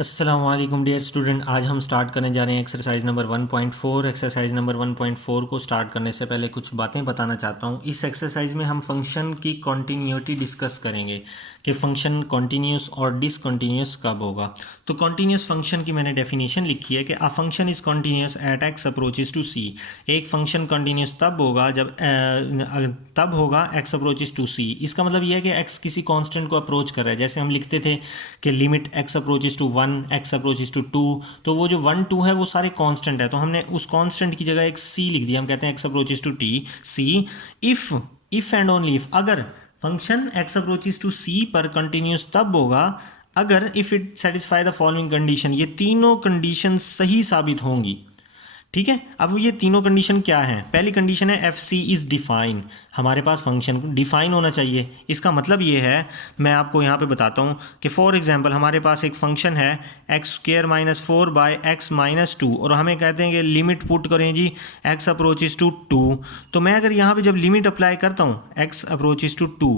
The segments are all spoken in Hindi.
अस्सलाम वालेकुम डियर स्टूडेंट। आज हम स्टार्ट करने जा रहे हैं एक्सरसाइज नंबर 1.4। एक्सरसाइज नंबर 1.4 को स्टार्ट करने से पहले कुछ बातें बताना चाहता हूँ। इस एक्सरसाइज में हम फंक्शन की कॉन्टीन्यूटी डिस्कस करेंगे कि फंक्शन कॉन्टीन्यूस और डिसकॉन्टीन्यूस कब होगा। तो कॉन्टीन्यूस फंक्शन की मैंने डेफिनेशन लिखी है कि a function is continuous at x approaches to c. एक फंक्शन कॉन्टीन्यूस तब होगा जब एक्स अप्रोचेस टू सी। इसका मतलब यह है कि एक्स किसी कांस्टेंट को अप्रोच कर रहा है। जैसे हम लिखते थे कि limit x approaches to 1, x approaches to 2, तो वो जो 1 2 है वो सारे कांस्टेंट है, तो हमने उस कांस्टेंट की जगह एक सी लिख दिया। हम कहते हैं x approaches to T C. If and only if, अगर function x approaches to C पर कंटिन्यूस तब होगा अगर if it satisfy the following condition, ये तीनों कंडीशन सही साबित होंगी। ठीक है, अब ये तीनों कंडीशन क्या है? पहली कंडीशन है एफ सी इज़ डिफाइन। हमारे पास फंक्शन डिफाइन होना चाहिए। इसका मतलब ये है, मैं आपको यहाँ पे बताता हूँ कि फॉर एग्जांपल हमारे पास एक फंक्शन है x square minus 4 by x minus 2, और हमें कहते हैं कि लिमिट पुट करें जी एक्स अप्रोचेस टू 2। तो मैं अगर यहाँ पे जब लिमिट अप्लाई करता हूँ एक्स अप्रोचेस टू 2,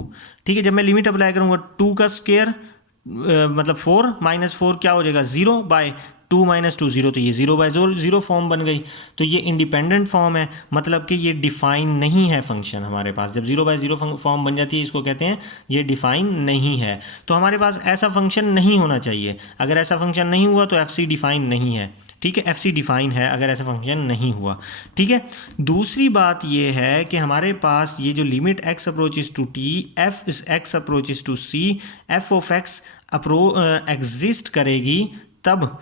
ठीक है, जब मैं लिमिट अप्लाई करूँगा 2 का स्क्र मतलब 4 माइनस 4 क्या हो जाएगा 0 बाय 2 माइनस 2 0, तो ये 0 बाय 0 फॉर्म बन गई। तो ये इंडिपेंडेंट फॉर्म है, मतलब कि ये डिफाइन नहीं है फंक्शन हमारे पास। जब 0 बाय 0 फॉर्म बन जाती है इसको कहते हैं ये डिफाइन नहीं है। तो हमारे पास ऐसा फंक्शन नहीं होना चाहिए। अगर ऐसा फंक्शन नहीं हुआ तो एफ सी डिफाइन नहीं है। ठीक है, एफ सी डिफाइन है अगर ऐसा फंक्शन नहीं हुआ। ठीक है, दूसरी बात ये है कि हमारे पास ये जो limit x approaches to T F is x approaches to C F of x exist करेगी तब।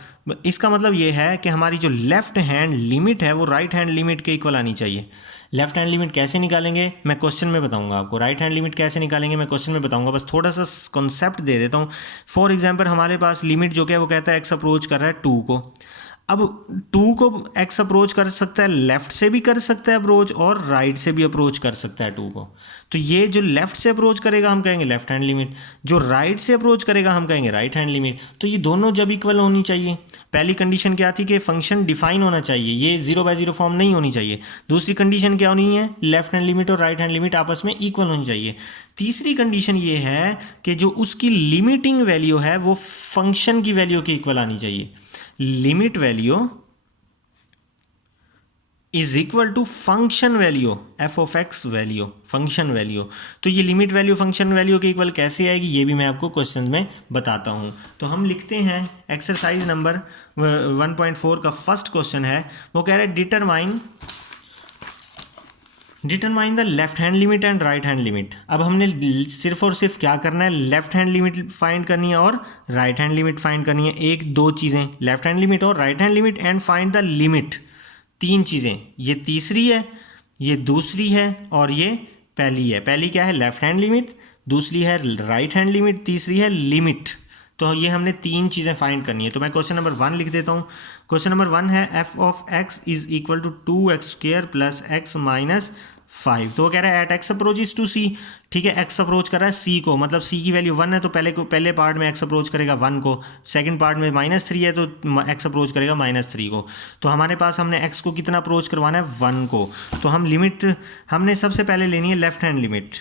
इसका मतलब ये है कि हमारी जो लेफ्ट हैंड लिमिट है वो राइट हैंड लिमिट के इक्वल आनी चाहिए। लेफ्ट हैंड लिमिट कैसे निकालेंगे मैं क्वेश्चन में बताऊंगा आपको। राइट हैंड लिमिट कैसे निकालेंगे मैं क्वेश्चन में बताऊंगा, बस थोड़ा सा कॉन्सेप्ट दे देता हूँ। फॉर एग्जांपल हमारे पास लिमिट जो क्या है वो कहता है एक्स अप्रोच कर रहा है 2 को। अब 2 को एक्स अप्रोच कर सकता है, लेफ्ट से भी कर सकता है अप्रोच और राइट से भी अप्रोच कर सकता है 2 को। तो ये जो लेफ्ट से अप्रोच करेगा हम कहेंगे लेफ्ट हैंड लिमिट, जो राइट से अप्रोच करेगा हम कहेंगे राइट हैंड लिमिट। तो ये दोनों जब इक्वल होनी चाहिए। पहली कंडीशन क्या थी कि फंक्शन डिफाइन होना चाहिए, ये 0 बाय 0 फॉर्म नहीं होनी चाहिए। दूसरी कंडीशन क्या होनी है, लेफ्ट हैंड लिमिट और राइट हैंड लिमिट आपस में इक्वल होनी चाहिए। तीसरी कंडीशन ये है कि जो उसकी लिमिटिंग वैल्यू है वो फंक्शन की वैल्यू के इक्वल आनी चाहिए। Limit value is equal to function value F of x value, function value. तो ये लिमिट वैल्यू फंक्शन वैल्यू के इक्वल कैसे आएगी ये भी मैं आपको क्वेश्चन में बताता हूँ। तो हम लिखते हैं एक्सरसाइज नंबर 1.4 का फर्स्ट क्वेश्चन है, वो कह रहा है determine the left hand limit and right hand limit. अब हमने सिर्फ और सिर्फ क्या करना है, लेफ्ट हैंड लिमिट फाइंड करनी है और राइट हैंड लिमिट फाइंड करनी है। एक दो चीज़ें, लेफ्ट हैंड लिमिट और right hand limit and find the limit, तीन चीज़ें। ये तीसरी है, ये दूसरी है और ये पहली है। पहली क्या है लेफ्ट हैंड लिमिट, दूसरी है राइट हैंड लिमिट, तीसरी है लिमिट। तो ये हमने तीन चीज़ें फाइंड करनी है। तो मैं क्वेश्चन नंबर 1 लिख देता हूँ। क्वेश्चन नंबर 1 है F of x is equal to 2x square plus x minus 5। तो वो कह रहा है at x approaches to C. ठीक है, एक्स अप्रोच कर रहा है सी को, मतलब सी की वैल्यू 1 है तो पहले पार्ट में एक्स अप्रोच करेगा 1 को, सेकंड पार्ट में -3 है तो एक्स अप्रोच करेगा -3 को। तो हमारे पास हमने एक्स को कितना अप्रोच करवाना है 1 को। तो हम लिमिट हमने सबसे पहले लेनी है लेफ्ट हैंड लिमिट,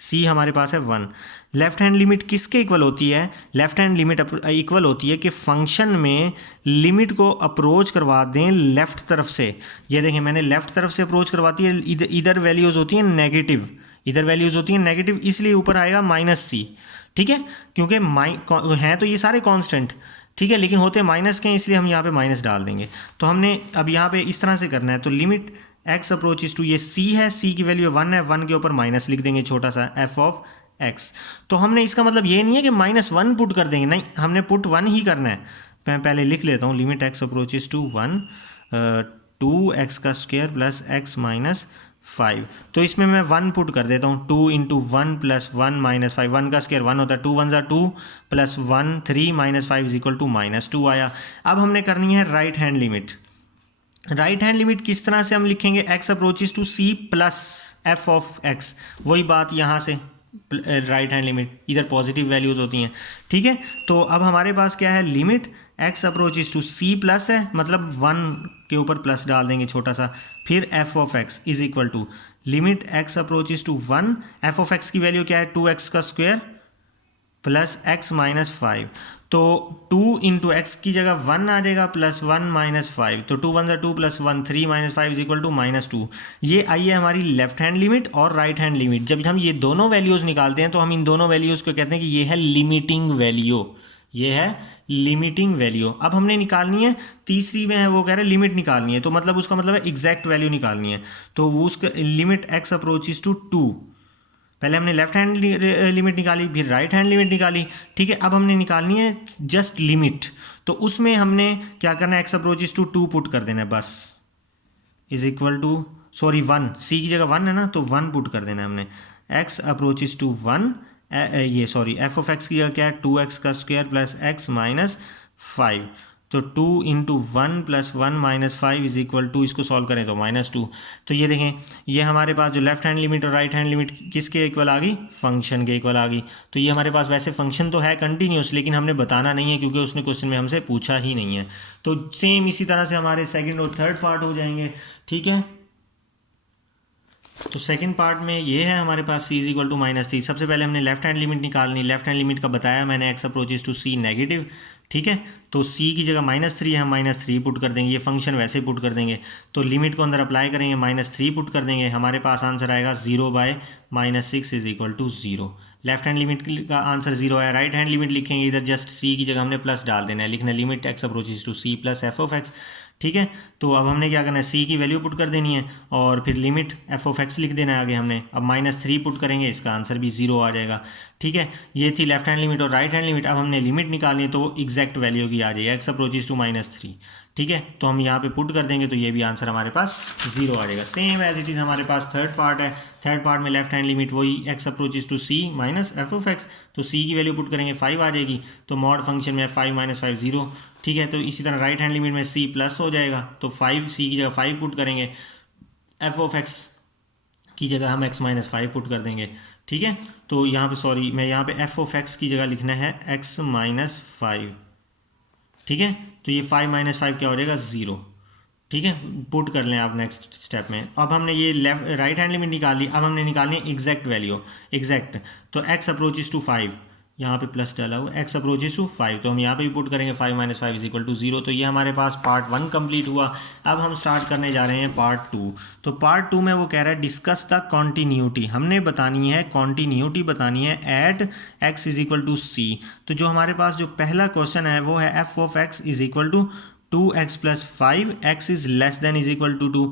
सी हमारे पास है 1। लेफ्ट हैंड लिमिट किसके इक्वल होती है, लेफ्ट हैंड लिमिट इक्वल होती है कि फंक्शन में लिमिट को अप्रोच करवा दें लेफ्ट तरफ से। ये देखें मैंने लेफ्ट तरफ से अप्रोच करवाती है, इधर वैल्यूज़ होती हैं नेगेटिव, इधर वैल्यूज़ होती हैं नेगेटिव, इसलिए ऊपर आएगा -c। ठीक है, क्योंकि हैं तो ये सारे कांस्टेंट, ठीक है, लेकिन होते माइनस के, इसलिए हम यहाँ पे माइनस डाल देंगे। तो हमने अब यहाँ पे इस तरह से करना है। तो लिमिट एक्स अप्रोचेस टू, ये सी है, सी की वैल्यू 1 है, 1 के ऊपर माइनस लिख देंगे छोटा सा एफ ऑफ एक्स। तो हमने इसका मतलब ये नहीं है कि -1 पुट कर देंगे, नहीं, हमने पुट 1 ही करना है। मैं पहले लिख लेता हूँ limit x approaches to 1 2x का स्क्वायर प्लस एक्स माइनस 5। तो इसमें मैं 1 पुट कर देता हूँ, 2 इंटू 1 प्लस 1 माइनस 5, 1 का स्क्वायर 1 होता है, 2 1 2 plus 1 3 minus 5 is equal to -2 आया। अब हमने करनी है right hand limit. Right hand limit किस तरह से हम लिखेंगे, x approaches to C plus F of x, वही बात यहाँ से राइट हैंड लिमिट, इधर पॉजिटिव वैल्यूज़ होती हैं। ठीक है, तो अब हमारे पास क्या है, limit x approaches to C plus है, मतलब 1 के ऊपर प्लस डाल देंगे छोटा सा, फिर F of x is equal to limit x approaches to 1, F of x की वैल्यू क्या है 2x का स्क्वायर प्लस एक्स माइनस 5। तो 2 इंटू एक्स की जगह 1 आ जाएगा प्लस 1 माइनस 5, तो 2 1 2 plus 1 3 minus 5 is equal to -2। ये आई है हमारी लेफ्ट हैंड लिमिट और राइट हैंड लिमिट। जब हम ये दोनों वैल्यूज़ निकालते हैं तो हम इन दोनों वैल्यूज़ को कहते हैं कि ये है लिमिटिंग वैल्यू, ये है लिमिटिंग वैल्यू। अब हमने निकालनी है, तीसरी में है वो कह रहे हैं लिमिट निकालनी है, तो मतलब उसका मतलब है एग्जैक्ट वैल्यू निकालनी है। तो वो उसका लिमिट एक्स अप्रोचेस टू 2, पहले हमने लेफ्ट हैंड लिमिट निकाली, फिर राइट हैंड लिमिट निकाली, ठीक है। अब हमने निकालनी है जस्ट लिमिट, तो उसमें हमने क्या करना है, एक्स अप्रोचेस टू 2 पुट कर देना है बस, इज इक्वल टू सॉरी 1, सी की जगह 1 है ना, तो 1 पुट कर देना है हमने। एक्स अप्रोचेस टू 1, ये सॉरी एफ ऑफ एक्स की जगह क्या है 2x का स्क्वायर प्लस एक्स माइनस 5, तो 2 into 1 plus 1 minus 5 is equal to, इसको सॉल्व करें तो -2। तो ये देखें, ये हमारे पास जो लेफ्ट हैंड लिमिट और राइट हैंड लिमिट किसके इक्वल आ गई, फंक्शन के इक्वल आ गई। तो ये हमारे पास वैसे फंक्शन तो है कंटिन्यूस, लेकिन हमने बताना नहीं है क्योंकि उसने क्वेश्चन में हमसे पूछा ही नहीं है। तो सेम इसी तरह से हमारे सेकेंड और थर्ड पार्ट हो जाएंगे, ठीक है। तो सेकंड पार्ट में ये है हमारे पास c इज इक्वल टू -3। सबसे पहले हमने लेफ्ट हैंड लिमिट निकालनी, लेफ्ट हैंड लिमिट का बताया मैंने, x approaches to c negative, ठीक है। तो c की जगह -3 है, हम -3 पुट कर देंगे, ये फंक्शन वैसे पुट कर देंगे, तो लिमिट को अंदर अप्लाई करेंगे, -3 पुट कर देंगे, हमारे पास आंसर आएगा 0/-6 is equal to 0। Left hand limit का आंसर 0 है। राइट हैंड लिमिट लिखेंगे, इधर जस्ट c की जगह हमने प्लस डाल देना है, लिखना है limit x approaches to c plus F of x, ठीक है। तो अब हमने क्या करना है, c की वैल्यू पुट कर देनी है और फिर लिमिट f ऑफ x लिख देना है आगे हमने। अब -3 पुट करेंगे, इसका आंसर भी 0 आ जाएगा, ठीक है। ये थी लेफ्ट हैंड लिमिट और राइट हैंड लिमिट। अब हमने लिमिट निकालनी है तो वो एग्जैक्ट वैल्यू की आ जाएगी, x अप्रोचेस टू -3, ठीक है। तो हम यहाँ पे पुट कर देंगे तो ये भी आंसर हमारे पास 0 आ जाएगा। सेम एज इट इज़ हमारे पास थर्ड पार्ट है। थर्ड पार्ट में लेफ्ट हैंड लिमिट वही x approaches to c minus F of x, तो c की वैल्यू पुट करेंगे 5 आ जाएगी, तो मॉड फंक्शन में 5 - 5 0, ठीक है। तो इसी तरह राइट हैंड लिमिट में c प्लस हो जाएगा, तो 5 c की जगह 5 पुट करेंगे, एफ ऑफ एक्स की जगह हम x - 5 पुट कर देंगे, ठीक है। तो यहाँ पे सॉरी, मैं यहाँ पे एफ ऑफ एक्स की जगह लिखना है x - 5, ठीक है। तो ये 5 - 5 क्या हो जाएगा 0, ठीक है। पुट कर लें आप नेक्स्ट स्टेप में। अब हमने ये लेफ्ट राइट हैंड लिमिट निकाली, अब हमने निकालनी है एग्जैक्ट वैल्यू, एग्जैक्ट। तो x अप्रोचेस टू 5, यहाँ पे प्लस डाला हुआ, x अप्रोचेस टू 5, तो हम यहाँ पे भी पुट करेंगे 5 - 5 इज इक्वल टू 0। तो ये हमारे पास पार्ट 1 कंप्लीट हुआ। अब हम स्टार्ट करने जा रहे हैं पार्ट 2। तो पार्ट 2 में वो कह रहा है डिस्कस द कॉन्टीन्यूटी, हमने बतानी है कॉन्टीन्यूटी बतानी है at x is equal to c। तो जो हमारे पास जो पहला क्वेश्चन है वो है F of x is equal to 2x plus 5 x is less than is equal to 2,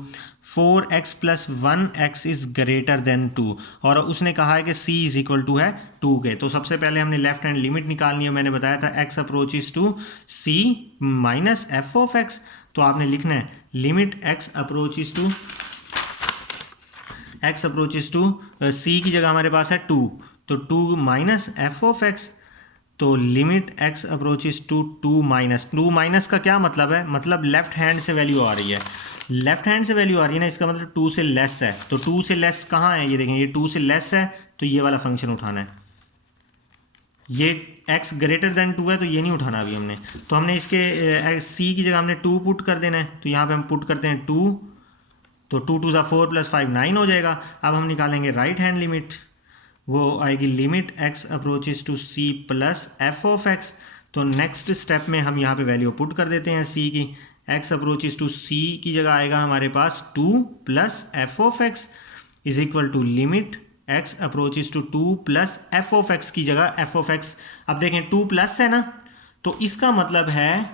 4x plus 1 x is greater than 2, और उसने कहा है कि c इज इक्वल टू है 2 के। तो सबसे पहले हमने लेफ्ट हैंड लिमिट निकालनी है, मैंने बताया था x approaches to c minus F of x. तो आपने लिखना है limit x approaches to c की जगह हमारे पास है 2, तो 2 माइनस एफ ऑफ एक्स, तो limit x approaches to 2 minus का क्या मतलब है, मतलब लेफ्ट हैंड से वैल्यू आ रही है, लेफ्ट हैंड से वैल्यू आ रही है ना, इसका मतलब 2 से लेस है। तो 2 से लेस कहाँ है, ये देखें, ये 2 से लेस है, तो ये वाला फंक्शन उठाना है। ये x ग्रेटर देन 2 है, तो ये नहीं उठाना अभी हमने। तो हमने इसके c की जगह हमने 2 पुट कर देना है, तो यहाँ पे हम पुट करते हैं 2, तो 2 2 4 प्लस 5 9 हो जाएगा। अब हम निकालेंगे राइट हैंड लिमिट, वो आएगी limit x approaches to c plus F of x. तो नेक्स्ट स्टेप में हम यहाँ पे वैल्यू पुट कर देते हैं c की, x अप्रोचेस टू c की जगह आएगा हमारे पास 2 plus F of x is equal to limit x approaches to 2 plus F of x की जगह एफ ऑफ एक्स। अब देखें 2 प्लस है ना, तो इसका मतलब है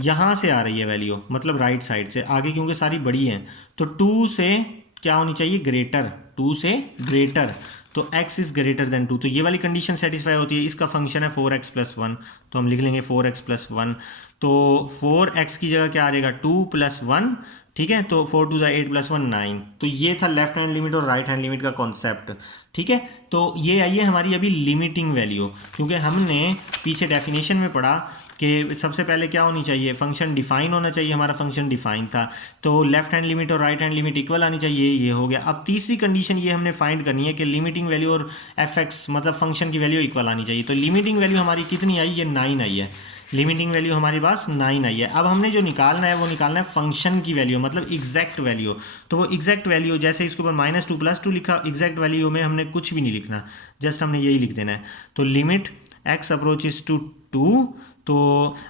यहाँ से आ रही है वैल्यू, मतलब राइट साइड से आगे, क्योंकि सारी बड़ी हैं। तो 2 से क्या होनी चाहिए, ग्रेटर, 2 से ग्रेटर, तो x इज़ ग्रेटर देन 2, तो ये वाली कंडीशन सेटिस्फाई होती है। इसका फंक्शन है 4x प्लस 1, तो हम लिख लेंगे 4x प्लस 1, तो 4x की जगह क्या आ जाएगा 2 प्लस 1, ठीक है। तो 4 2 8 प्लस 1 9। तो ये था लेफ्ट हैंड लिमिट और राइट हैंड लिमिट का कॉन्सेप्ट, ठीक है। तो ये आई है हमारी अभी लिमिटिंग वैल्यू, क्योंकि हमने पीछे डेफिनेशन में पढ़ा कि सबसे पहले क्या होनी चाहिए, फंक्शन डिफाइन होना चाहिए, हमारा फंक्शन डिफाइन था, तो लेफ्ट हैंड लिमिट और राइट हैंड लिमिट इक्वल आनी चाहिए, ये हो गया। अब तीसरी कंडीशन ये हमने फाइंड करनी है कि लिमिटिंग वैल्यू और एफ एक्स मतलब फंक्शन की वैल्यू इक्वल आनी चाहिए। तो लिमिटिंग वैल्यू हमारी कितनी आई, ये 9 आई है, लिमिटिंग वैल्यू हमारे पास 9 आई है। अब हमने जो निकालना है वो निकालना है फंक्शन की वैल्यू, मतलब एग्जैक्ट वैल्यू। तो वो एग्जैक्ट वैल्यू जैसे इसके ऊपर -2 + 2 लिखा, एग्जैक्ट वैल्यू में हमने कुछ भी नहीं लिखना, जस्ट हमने यही लिख देना है। तो लिमिट x अप्रोचेस टू 2। तो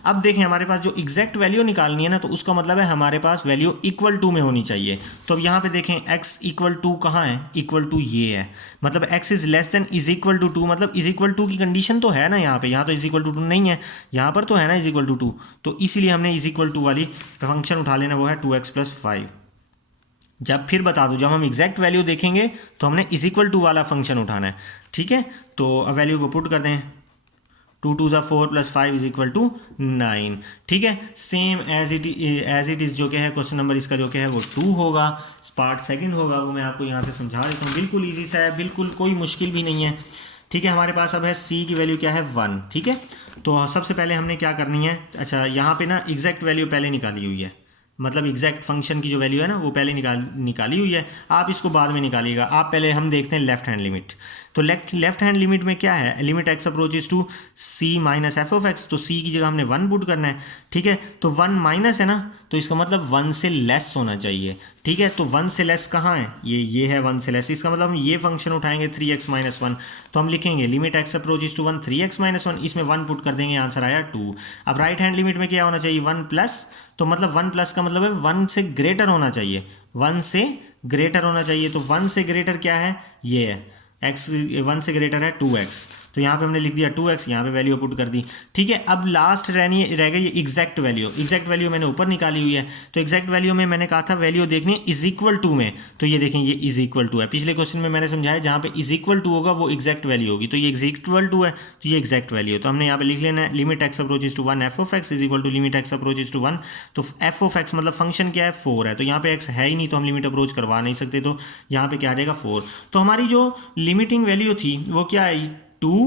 अब देखें हमारे पास जो एग्जैक्ट वैल्यू निकालनी है ना, तो उसका मतलब है हमारे पास वैल्यू इक्वल टू में होनी चाहिए। तो अब यहाँ पे देखें x इक्वल टू कहाँ है, इक्वल टू ये है, मतलब x is less than is equal to 2, मतलब इज इक्वल टू की कंडीशन तो है ना यहाँ पे, यहाँ तो इज इक्वल टू 2 नहीं है, यहाँ पर तो है ना इज इक्वल टू 2, तो इसीलिए हमने इज इक्वल टू वाली फंक्शन उठा लेना, वो है 2x + 5। जब फिर बता दूं, जब हम एग्जैक्ट वैल्यू देखेंगे तो हमने इज इक्वल टू वाला फंक्शन उठाना है, ठीक है। तो अब वैल्यू को पुट कर दें, 2 2 4 + 5 = 9, ठीक है। सेम एज इट इज़ जो कि है क्वेश्चन नंबर इसका जो कि है वो 2 होगा, पार्ट सेकंड होगा, वो मैं आपको यहाँ से समझा देता हूँ। बिल्कुल ईजी सा है, बिल्कुल कोई मुश्किल भी नहीं है, ठीक है। हमारे पास अब है c की वैल्यू क्या है 1, ठीक है। तो सबसे पहले हमने क्या करनी है, अच्छा यहाँ पे ना एग्जैक्ट वैल्यू पहले निकाली हुई है, मतलब एग्जैक्ट फंक्शन की जो वैल्यू है ना वो पहले निकाली हुई है, आप इसको बाद में निकालिएगा। आप पहले हम देखते हैं लेफ्ट हैंड लिमिट। तो लेफ्ट हैंड लिमिट में क्या है, limit x approaches to c - f(x), तो c की जगह हमने 1 पुट करना है, ठीक है। तो 1 माइनस है ना, तो इसका मतलब 1 से लेस होना चाहिए, ठीक है। तो 1 से लेस कहाँ है, ये है 1 से लेस, इसका मतलब हम ये फंक्शन उठाएंगे 3x - 1, तो हम लिखेंगे limit x approaches to 1 3x - 1, इसमें 1 पुट कर देंगे, आंसर आया 2। अब राइट हैंड लिमिट में क्या होना चाहिए, 1 प्लस, तो मतलब 1 प्लस का मतलब है 1 से ग्रेटर होना चाहिए, 1 से ग्रेटर होना चाहिए। तो 1 से ग्रेटर क्या है, ये है x, 1 से ग्रेटर है 2x, तो यहाँ पे हमने लिख दिया 2x, यहाँ पे वैल्यू पुट कर दी, ठीक है। अब लास्ट रह गई एग्जैक्ट वैल्यू। एग्जैक्ट वैल्यू मैंने ऊपर निकाली हुई है, तो एग्जैक्ट वैल्यू में मैंने कहा था वैल्यू देखनी इज इक्वल टू में, तो ये देखें ये इज इक्वल टू है। पिछले क्वेश्चन में मैंने समझाया जहाँ पे इज इक्वल टू होगा वो एग्जैक्ट वैल्यू होगी, तो ये इज इक्वल टू है, तो ये एग्जैक्ट वैल्यू है। तो हमने यहाँ पे लिख लेना है limit x approaches to 1 f(x) = limit x approaches to 1, तो f(x) मतलब फंक्शन क्या है 4 है, तो यहाँ पे x है ही नहीं, तो हम लिमिट अप्रोच करवा नहीं सकते, तो यहाँ पे क्या आ जाएगा 4। तो हमारी जो लिमिटिंग वैल्यू थी वो क्या आई 2,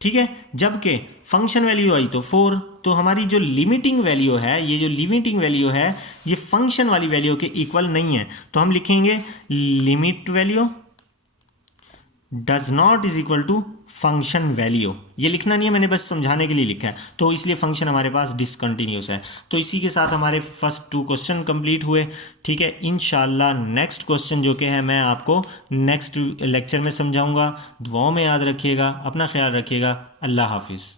ठीक है, जबकि फंक्शन वैल्यू आई तो 4। तो हमारी जो लिमिटिंग वैल्यू है, ये जो लिमिटिंग वैल्यू है ये फंक्शन वाली वैल्यू के इक्वल नहीं है, तो हम लिखेंगे limit value does not is equal to function value. ये लिखना नहीं है, मैंने बस समझाने के लिए लिखा है, तो इसलिए फंक्शन हमारे पास डिसकंटिन्यूस है। तो इसी के साथ हमारे फर्स्ट 2 क्वेश्चन कंप्लीट हुए, ठीक है। इंशाल्लाह नेक्स्ट क्वेश्चन जो कि है मैं आपको नेक्स्ट लेक्चर में समझाऊंगा। दुआओं में याद रखिएगा, अपना ख्याल रखिएगा, अल्लाह हाफिज़।